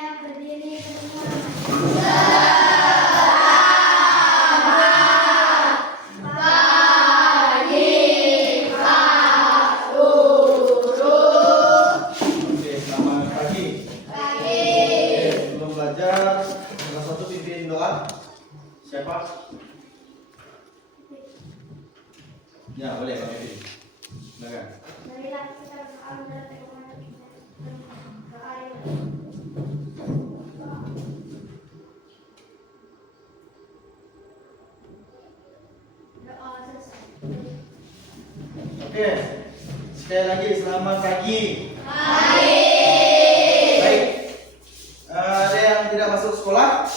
Siap berdiri semua. Oke, selamat pagi. Oke, sebelum belajar, salah satu pimpin doa. Siapa? Ya, boleh Pak Pimpin. Silakan. Marilah kita berdoa menghadap Tuhan kita. Doa yang doa selesai. Oke, sekali lagi selamat pagi. Pagi. Baik. Ada yang tidak masuk sekolah?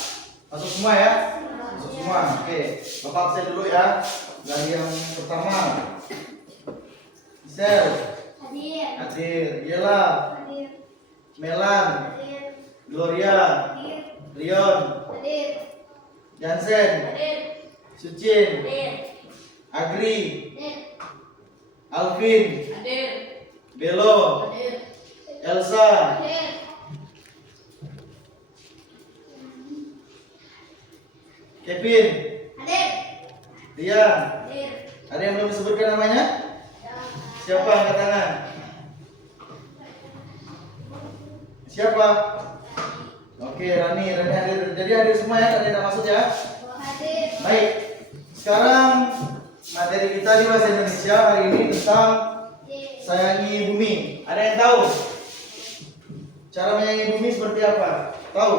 Masuk semua ya? Masuk semua. Oke, Bapak absen dulu ya. Dari yang pertama. Sel, Hadir. Hadir, Yela, Hadir. Melan, Hadir. Gloria, Hadir. Rion, Hadir. Jansen, Hadir. Sucin, Hadir. Agri, Hadir. Alvin, Hadir. Belo, Hadir. Elsa, Hadir. Kevin, Hadir. Rian. Hadir. Ada yang belum disebutkan namanya? Siapa angkat tangan? Siapa? Oke, Rani hadir. Jadi hadir semua ya, tadi tidak masuk ya. Hadir. Baik. Sekarang materi kita di bahasa Indonesia hari ini tentang sayangi bumi. Ada yang tahu? Cara menyayangi bumi seperti apa? Tahu?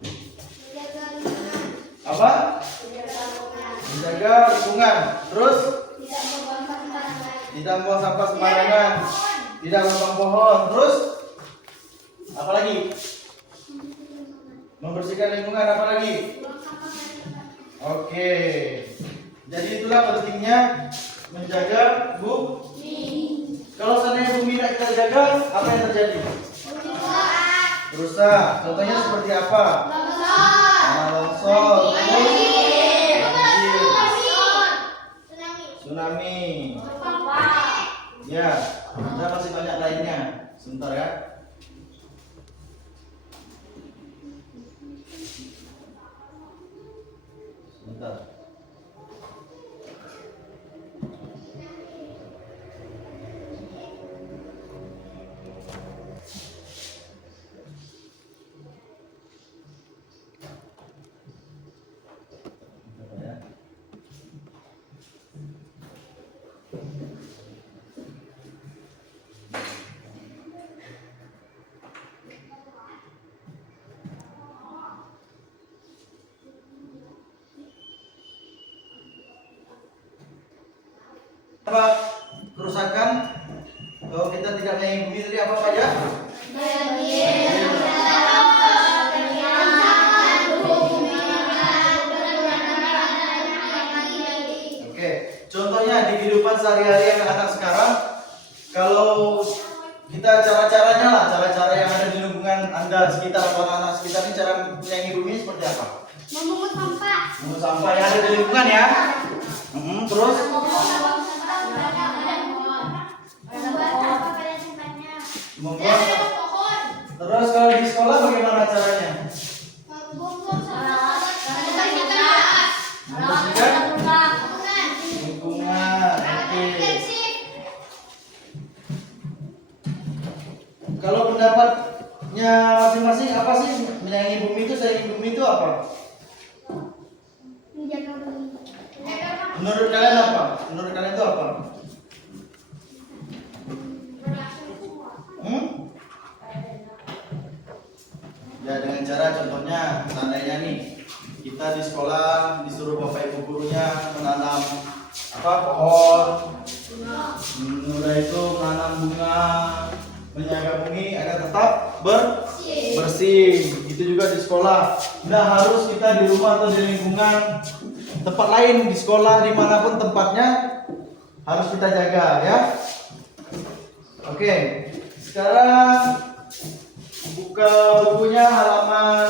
Menjaga lingkungan. Apa? Menjaga lingkungan. Menjaga lingkungan. Terus Tidak membuang sampah sembarangan. tidak buang sampah sembarangan, tidak menebang pohon. Terus apa lagi? Membersihkan lingkungan. Apa lagi? Buang sampah sembarangan. Oke. Jadi itulah pentingnya menjaga bumi. Kalau seandainya bumi tidak kita jaga, apa yang terjadi? Rusak. Contohnya seperti apa? Tanah longsor, terus banjir, tsunami. Ya, ada masih banyak lainnya. Sebentar ya. Sebentar. Bentar ya. Apa kerusakan kalau kita tidak menyayangi bumi tadi apa saja? Oke, contohnya di kehidupan sehari-hari anak-anak sekarang, kalau kita cara-caranya lah, cara-cara yang ada di lingkungan Anda sekitar atau anak-anak sekitar ini cara menyayangi bumi seperti apa? Memungut sampah. Menurut sampah yang ada di lingkungan ya. Terus Membuang sampah pada tempatnya. membuang. Terus kalau di sekolah bagaimana caranya? Membuang sampah pada Membersihkan lingkungan. Oke. Kalau pendapatnya masing-masing apa sih menyayangi bumi itu, sayangi bumi itu apa? menjaga bumi. Menurut kalian apa? Menurut kalian itu apa? Ya dengan cara contohnya seandainya nih kita di sekolah disuruh bapak ibu gurunya menanam apa pohon, udah itu menanam bunga, menjaga bumi agar tetap bersih. Itu juga di sekolah. Nggak harus kita di rumah atau di lingkungan tempat lain, di sekolah dimanapun tempatnya harus kita jaga ya. Oke, sekarang buka bukunya halaman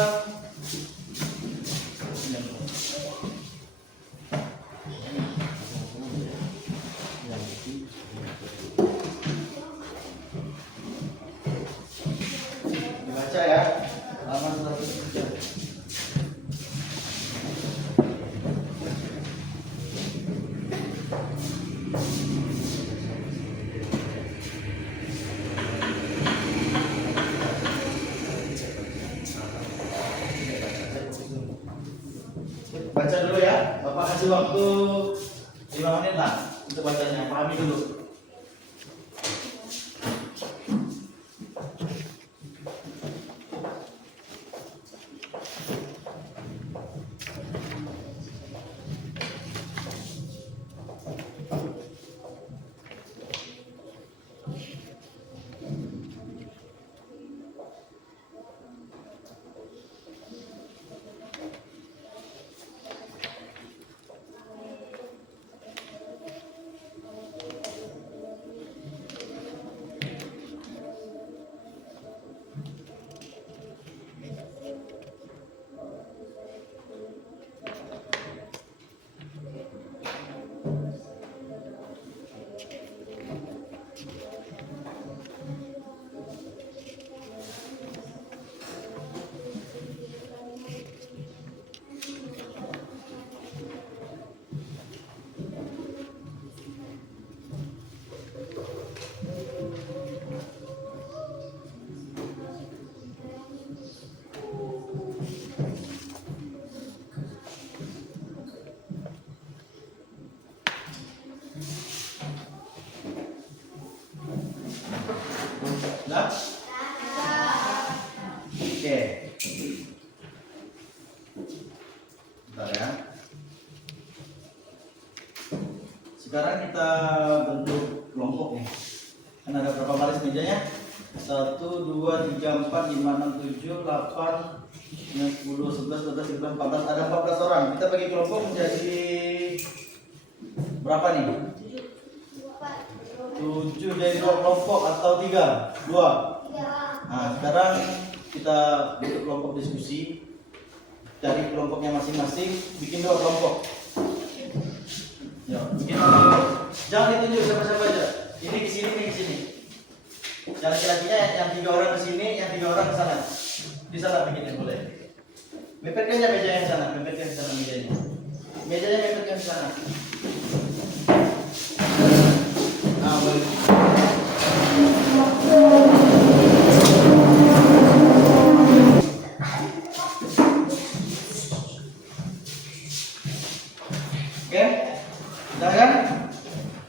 dibaca ya, halaman kasih waktu 5 menit lah untuk bacanya, pahami dulu. Nah, oke. Bentar ya. Sekarang kita bentuk kelompok nih. Kan ada berapa baris mejanya? 1, 2, 3, 4, 5, 6, 7, 8, 9, 10, 11, 12, 13, 14. Ada 14 orang. Kita bagi kelompok menjadi berapa nih? 7 jadi 2 kelompok atau 3? 2. Nah, sekarang kita bentuk kelompok diskusi. Cari kelompoknya masing-masing, bikin 2 kelompok. Ya, bikin kelompok. Jangan ditunjuk siapa-siapa aja. Ini ke sini, ini ke sini. Yang laki-lakinya yang 3 orang ke sini, yang 3 orang ke sana. Di sana bikinnya boleh. Mepetkan aja meja yang sana, mepetkan ke sana mejanya. Mejanya mepetkan ke sana. Nah, boleh. Oke, udah kan?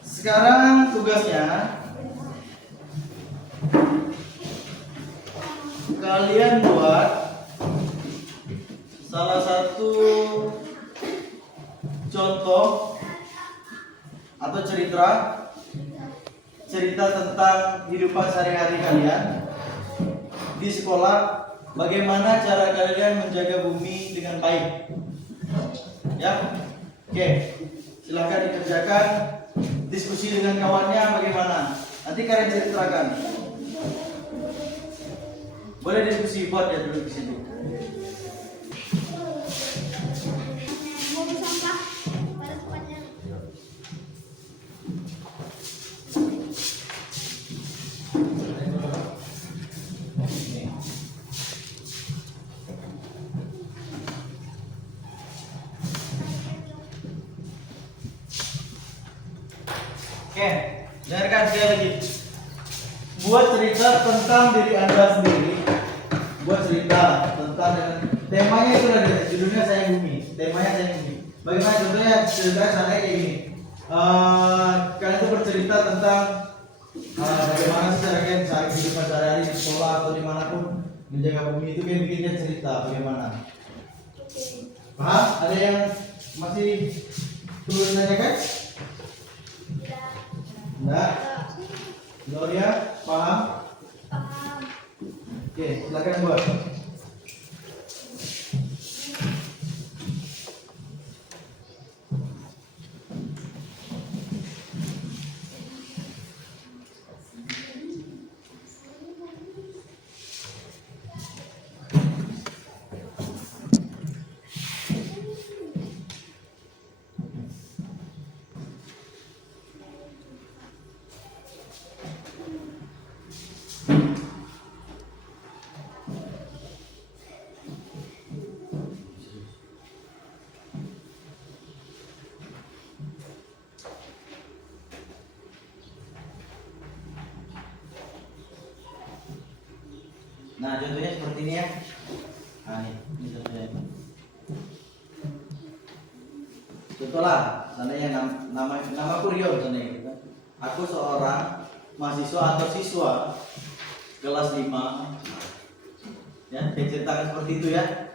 Sekarang tugasnya kalian buat salah satu contoh atau cerita tentang kehidupan sehari-hari kalian di sekolah. Bagaimana cara kalian menjaga bumi dengan baik? Ya, oke. Silahkan dikerjakan. Diskusi dengan kawannya bagaimana? Nanti kalian ceritakan. Boleh diskusi, buat ya dulu di situ. Oke, dengarkan saya lagi. Buat cerita tentang diri Anda sendiri. Buat cerita tentang temanya itu ada judulnya Sayang Bumi. Temanya Sayang Bumi. Bagaimana contohnya ceritanya saya kayak gini. Kalian tuh bercerita tentang bagaimana sih cara kalian cari kehidupan sehari-hari di sekolah atau dimanapun menjaga bumi itu kayak bikinnya cerita bagaimana. Paham? Ada yang masih perlu ditanyakan? Enggak? Gloria, paham? Paham. Oke, silakan buat. Nah, contohnya seperti ini ya. Nah, ini contohnya. Contoh sekolah, seandainya namaku Rio seandainya gitu kan. Aku seorang mahasiswa atau siswa kelas 5. Ya, saya ceritakan seperti itu ya.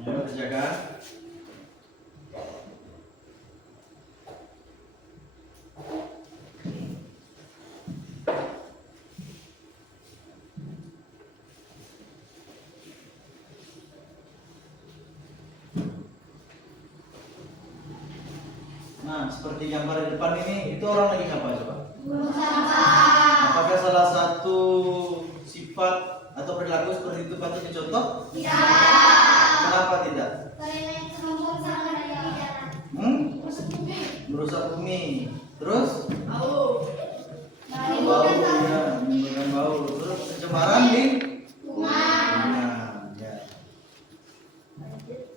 Ayo kerjakan. Nah, seperti gambar di depan ini, itu orang lagi apa coba? Apakah salah satu sifat atau perilaku seperti itu patut dicontoh? Kenapa tidak? Merusak bumi. Terus? Bau ya, menimbulkan bau. Terus pencemaran di ya.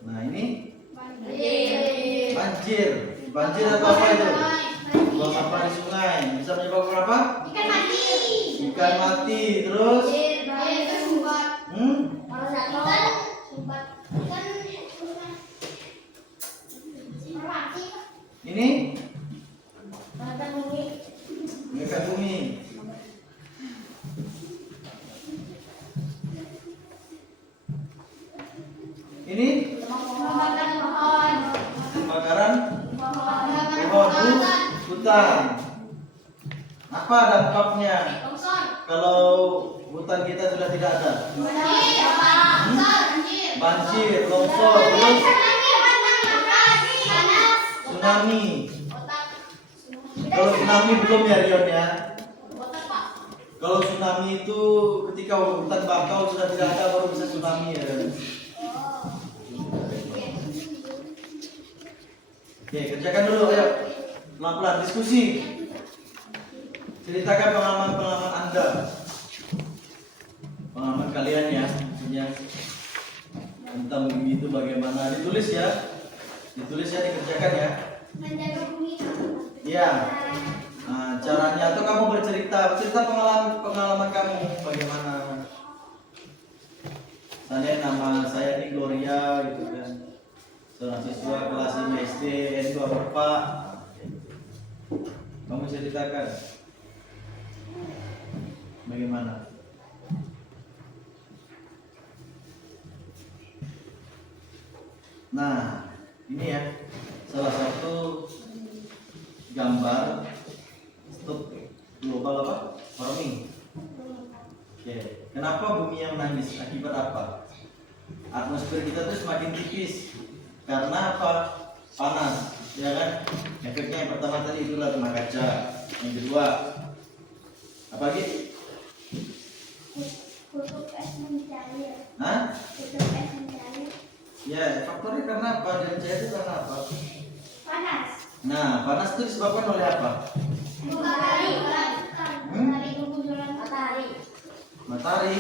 Nah, ini banjir. Banjir atau apa itu? Buang sampah di sungai. Bisa menyebabkan apa? Ikan mati. Terus? Ini? Mengangkat bumi. Ini? Kebakaran pohon hutan. Apa dampaknya kalau hutan kita sudah tidak ada? Banjir, longsor, terus tsunami. Kalau tsunami belum ya Rion ya. Kalau tsunami itu ketika hutan bakau sudah tidak ada baru bisa tsunami ya. Oke, kerjakan dulu, ayo. Pelan-pelan diskusi. Ceritakan pengalaman-pengalaman Anda. Pengalaman kalian ya, maksudnya tentang bumi itu bagaimana. Ditulis ya. Ditulis ya, dikerjakan ya. Iya. Nah, caranya atau kamu bercerita pengalaman kamu bagaimana. Saya nama saya ini Gloria gitu kan. Seorang siswa kelas 5 SD, ini Bapak. Kamu ceritakan bagaimana? Nah, ini ya salah satu gambar stop global apa? Warming. Oke. Kenapa bumi yang menangis? Akibat apa? Atmosfer kita tuh semakin tipis. Karena apa? Panas, ya kan? Efeknya yang pertama tadi itulah rumah kaca. Yang kedua, apa lagi? Hah? Ya, faktornya karena apa? Dan cair itu karena apa? Panas. Nah, panas itu disebabkan oleh apa? Matahari.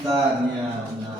Tanya, nah.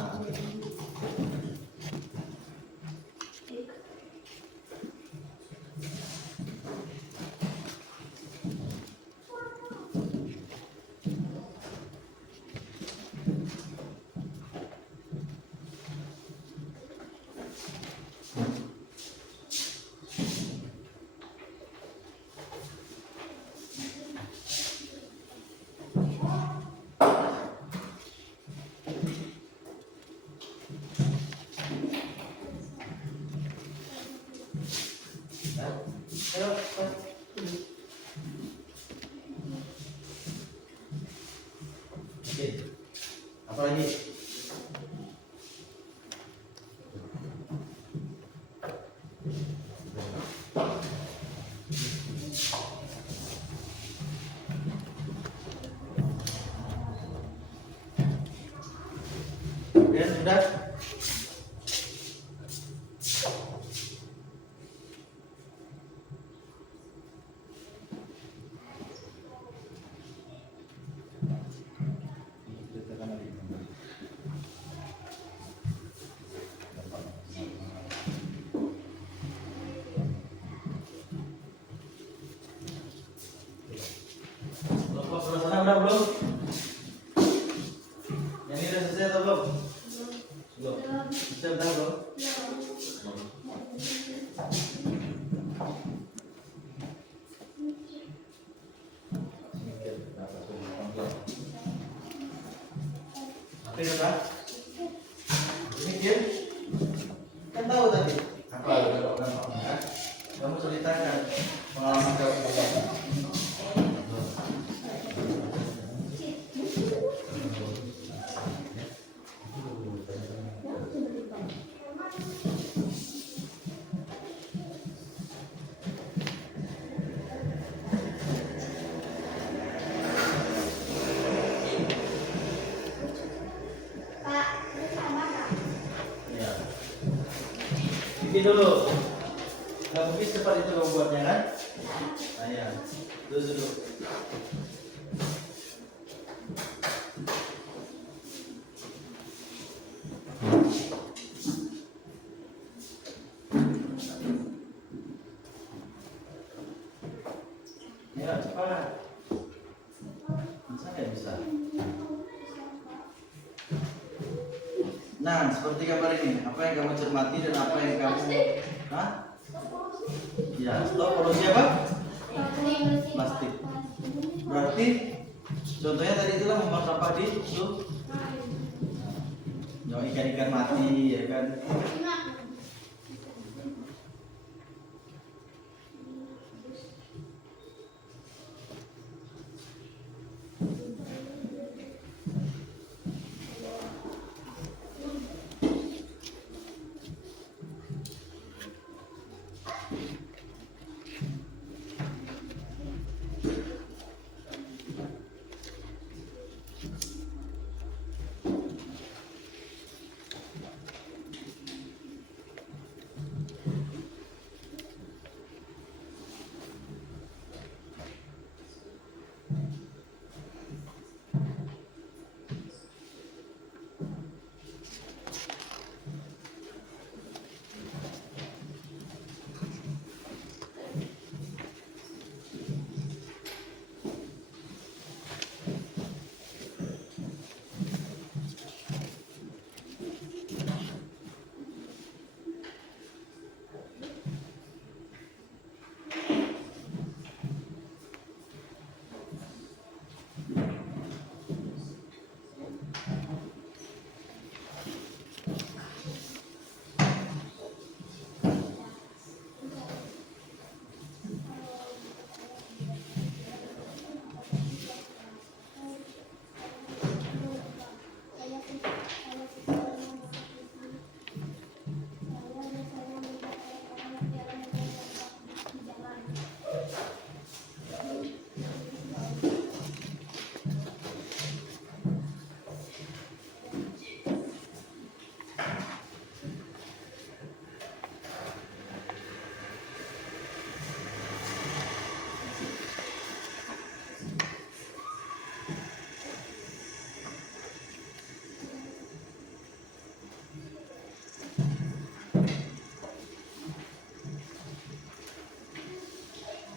Ayo, cepat. Oke. Apa lagi? Ya, sudah. Kelompok sebelah sana udah belum? Yang ini udah selesai atau belum? Belum. Sudah belum? Oke, udah. Ini dia. Kan tahu tadi. Apa udah ya? Kamu ceritakan pengalaman kamu. Pak, ini sama Kak? Ya. Bikin dulu. Nggak mungkin cepat itu kamu buatnya kan? Nah, ya. Terus dulu. Ya, cepat. Bisa nggak bisa? Nah, seperti gambar ini, apa yang kamu cermati dan apa yang kamu, hah? Ya, stop. Polusi apa? Plastik. Berarti, contohnya tadi itulah membuang sampah di itu, yang ikan-ikan mati, ya kan?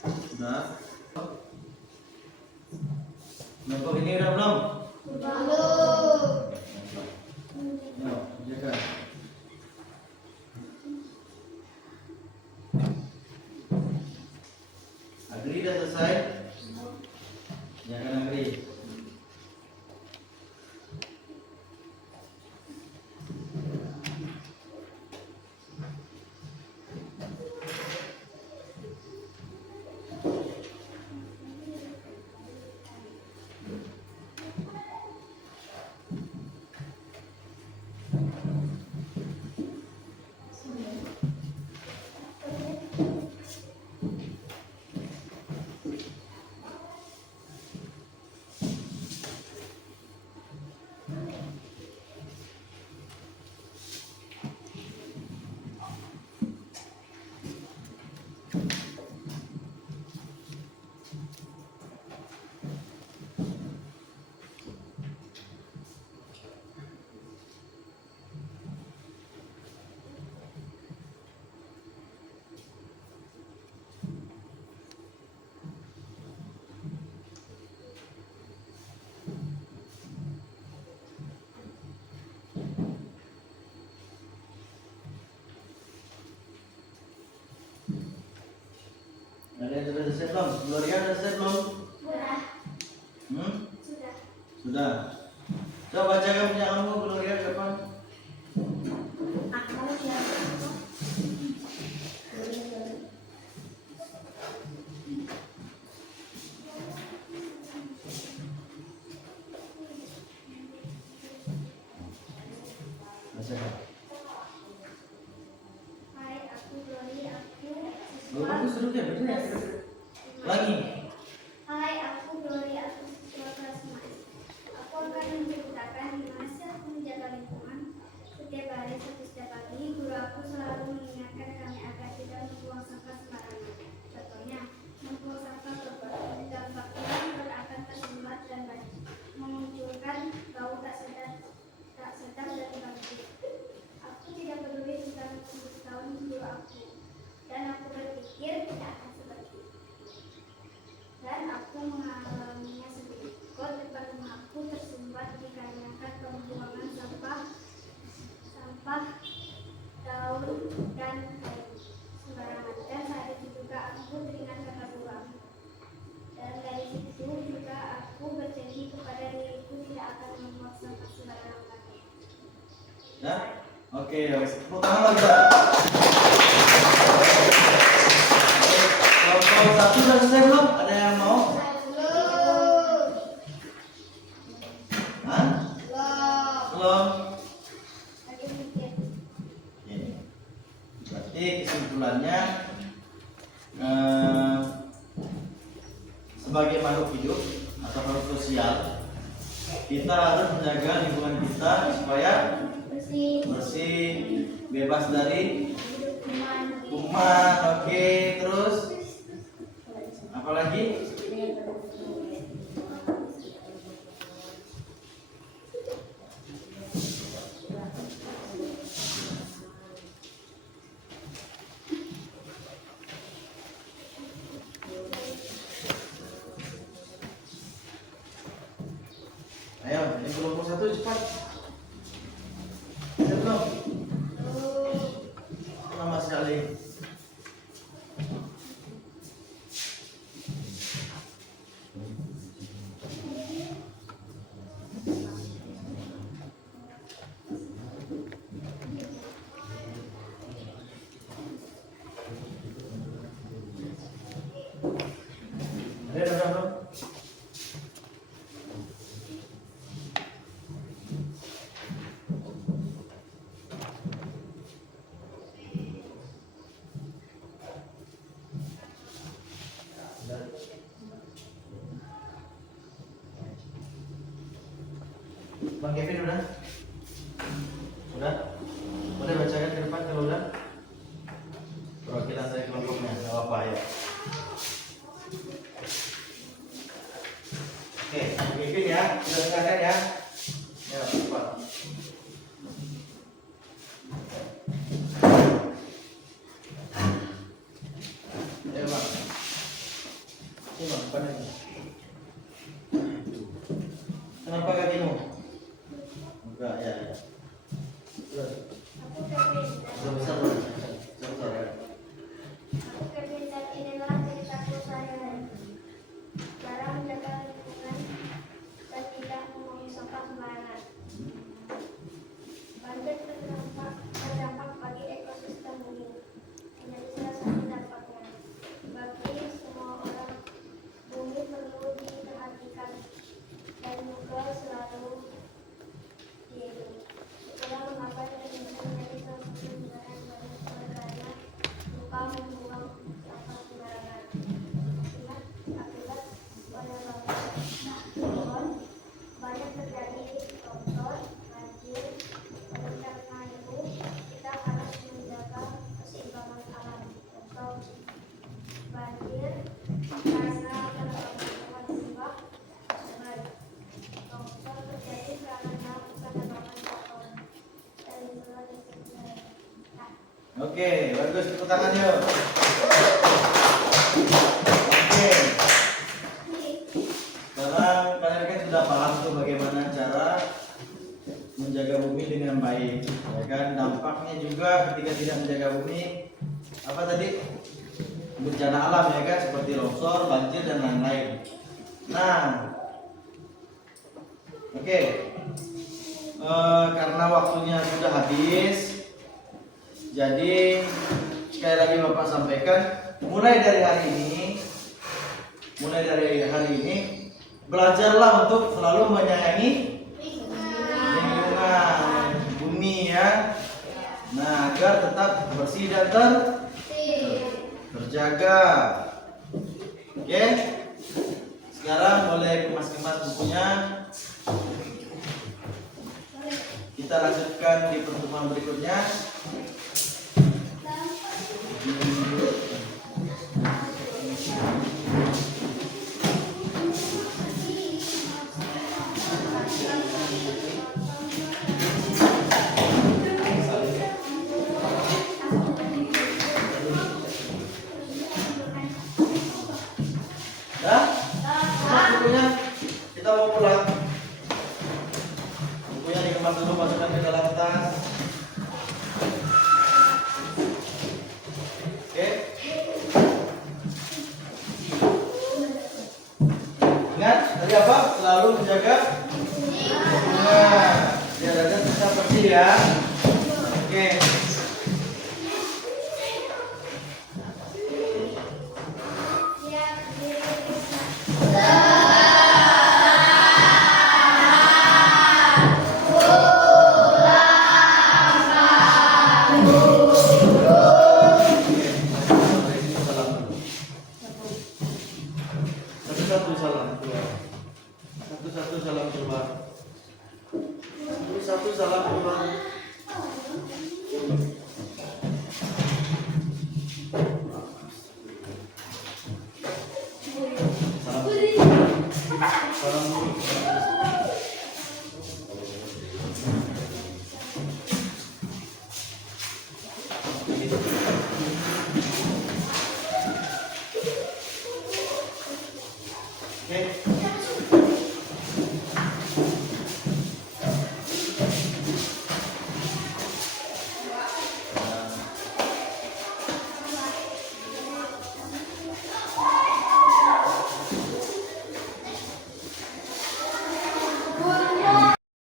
Sudah. Kelompok ini udah belum? Ya, jaga. Agri udah selesai? Jangan agri. Ada yang sudah selesai belum? Gloria sudah selesai belum? Sudah. Hmm? Sudah. Sudah. Coba bacakan punya kamu Gloria kapan? Aku siapa? Bacakan. Hai, aku Glory. Aku Belum aku siswa. suruh dia betul ya? Lagi. Hai, aku Glory. Aku siswa kelas 5. Aku akan menceritakan gimana sih aku menjaga lingkungan. Setiap hari, setiap pagi, guru aku selalu mengingatkan kami agar tidak membuang sampah sembarangan. Contohnya, membuang sampah ke bak dampaknya akan tersumbat dan memunculkan bau tak sedap dari bangku. Aku tidak peduli tentang 10 tahun guru aku, dan aku berpikir tidak akan seperti itu. Dan aku mengalaminya sendiri. Got depan rumahku tersumbat dikarenakan pembuangan sampah daun dan kayu sembarangan. Dan saat itu juga aku teringat kata guru aku. Dan dari situ juga aku berjanji kepada diriku tidak akan membuang sampah sembarangan lagi. Ya? Oke, tepuk tangan lagi. Kelompok satu sudah selesai belum? Ada yang mau? Hah? Belum? Lagi mikir. Ini. Berarti kesimpulannya sebagai makhluk hidup atau makhluk sosial, kita harus menjaga lingkungan kita supaya bersih, bebas dari kuman. Oke, terus apa lagi? Ayo, yang kelompok satu cepat. Ada belum? Lama sekali. Ada belum? Bang Kevin udah? Udah? Boleh bacakan ke depan kalau udah? Perwakilan dari kelompoknya, nggak apa-apa ya. Oke, Bang Kevin ya, sudah silakan ya. Ya, cepat. Ayo Bang. Ini Bang, depan ini. Kenapa kakimu? Enggak, ya. Terus, Aku Kevin. sudah besar belum? Sudah besar ya? Aku Kevin dan inilah ceritaku sehari-hari. Cara menjaga lingkungan dan tidak membuang sampah sembarangan. Banjir berdampak bagi ekosistem bumi. Menjadi salah satu dampaknya. Bagi semua orang, bumi perlu diperhatikan dan juga selalu dihidup. Itulah mengapa Indonesia menjadi salah satu negara yang banyak negaranya lupa membuang sampah sembarangan. Akibat penyebaran banyak terjadi longsor, banjir. Oleh karena itu, kita harus menjaga keseimbangan alam. Contoh banjir karena penebangan limbah sungai. Longsor terjadi karena penebangan pohon. Dan itulah definisinya. Nah, Oke, bagus, tepuk tangan yuk. Oke, sekarang kalian kan sudah paham tuh bagaimana cara menjaga bumi dengan baik, ya kan? Dampaknya juga ketika tidak menjaga bumi, apa tadi? bencana alam ya kan, seperti longsor, banjir dan lain-lain. Nah, oke. Karena waktunya sudah habis, jadi sekali lagi Bapak sampaikan, mulai dari hari ini, belajarlah untuk selalu menyayangi lingkungan bumi ya. Nah, agar tetap bersih dan terjaga. Oke. Sekarang boleh kemas-kemas bukunya. Kita lanjutkan di pertemuan berikutnya. Dah? Bukunya kita mau pulang. Bukunya dikemas dulu, masukkan ke dalam tas. Oke. Ingat tadi apa? Selalu menjaga lingkungan. Biar aja tetap bersih ya. Oke. Satu-satu salam keluar. Satu-satu salam keluar. Satu salam keluar. Salam dulu. Oke.